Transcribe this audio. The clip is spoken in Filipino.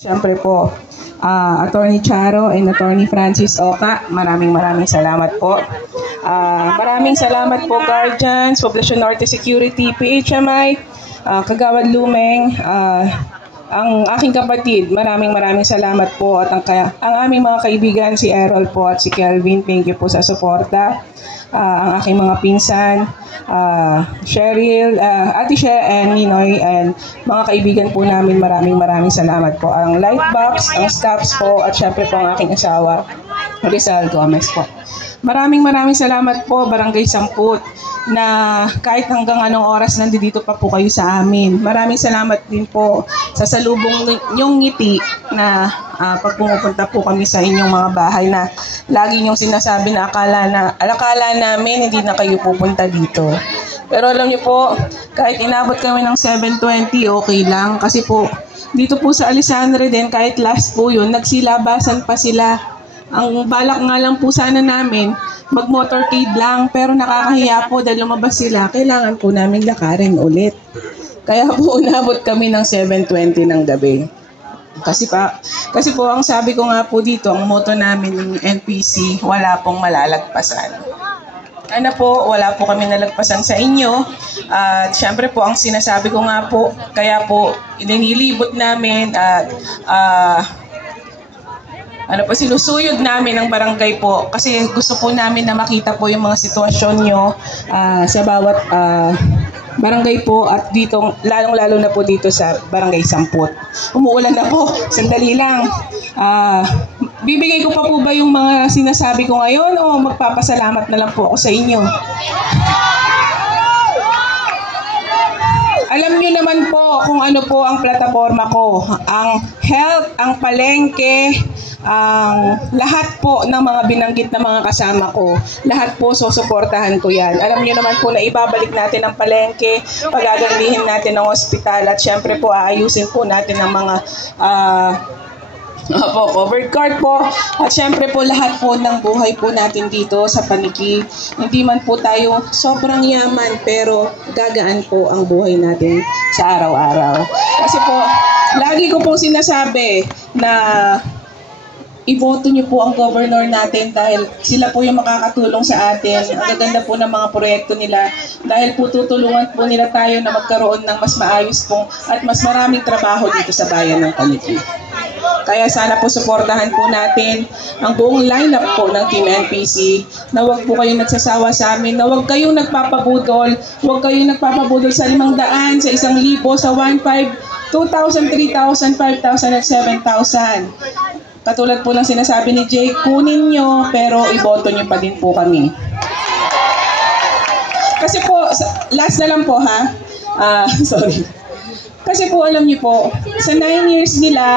Siyempre po, Attorney Charo and Attorney Francis Oca, maraming salamat po. Maraming salamat po Guardians, Poblacion Norte Security, PHMI, Kagawad Lumeng, ang aking kapatid, maraming salamat po. At ang aming mga kaibigan, si Errol po at si Kelvin, thank you po sa suporta. Ang aking mga pinsan, Cheryl, Ate She, and Ninoy, and mga kaibigan po namin, maraming salamat po. Ang Lightbox, ang staffs po, at syempre po ang aking asawa, Rizal Gomez po. Maraming salamat po, Barangay Samput, na kahit hanggang anong oras nandito pa po kayo sa amin. Maraming salamat din po sa salubong nyong ngiti na pag pumupunta po kami sa inyong mga bahay na lagi nyong sinasabi na alakala namin hindi na kayo pupunta dito. Pero alam niyo po, kahit inabot kami ng 7:20, okay lang. Kasi po, dito po sa Alessandre din, kahit last po yun, nagsilabasan pa sila. Ang balak nga lang po sana namin, mag-motorcade lang, pero nakakahiya po dahil lumabas sila. Kailangan po namin lakarin ulit. Kaya po unabot kami ng 7:20 ng gabi. Kasi po ang sabi ko nga po dito, ang motto namin ng NPC, wala pong malalagpasan. Ano po, wala po kami nalagpasan sa inyo. At syempre po, ang sinasabi ko nga po, kaya po ininilibot namin at sinusuyod namin ang barangay po kasi gusto po namin na makita po yung mga sitwasyon nyo sa bawat barangay po at dito, lalong-lalo na po dito sa Barangay Samput. Umuulan na po, sandali lang. Bibigay ko pa po ba yung mga sinasabi ko ngayon o magpapasalamat na lang po ako sa inyo? Alam nyo naman po kung ano po ang plataforma ko. Ang health, ang palengke, ang lahat po ng mga binanggit na mga kasama ko. Lahat po susuportahan ko yan. Alam nyo naman po na ibabalik natin ang palengke, pagagandihin natin ang ospital at syempre po aayusin po natin ang mga covered card po. At syempre po lahat po ng buhay po natin dito sa Paniki. Hindi man po tayo sobrang yaman pero gagaan po ang buhay natin sa araw-araw. Kasi po, lagi ko po sinasabi na iboto niyo po ang governor natin dahil sila po yung makakatulong sa atin. Ang gaganda po ng mga proyekto nila dahil po tutulungan po nila tayo na magkaroon ng mas maayos po at mas maraming trabaho dito sa bayan ng Paniki. Kaya sana po suportahan po natin ang buong lineup po ng Team NPC na huwag po kayong nagsasawa sa amin, na huwag kayong nagpapabudol, huwag kayong nagpapabudol sa 500, sa 1,000, sa 1,500, 2,000, 3,000, 5,000 at 7,000. Katulad po ng sinasabi ni Jay, kunin nyo pero iboto nyo pa din po kami. Kasi po, last na lang po ha, sorry. Kasi po alam nyo po, sa 9 years nila,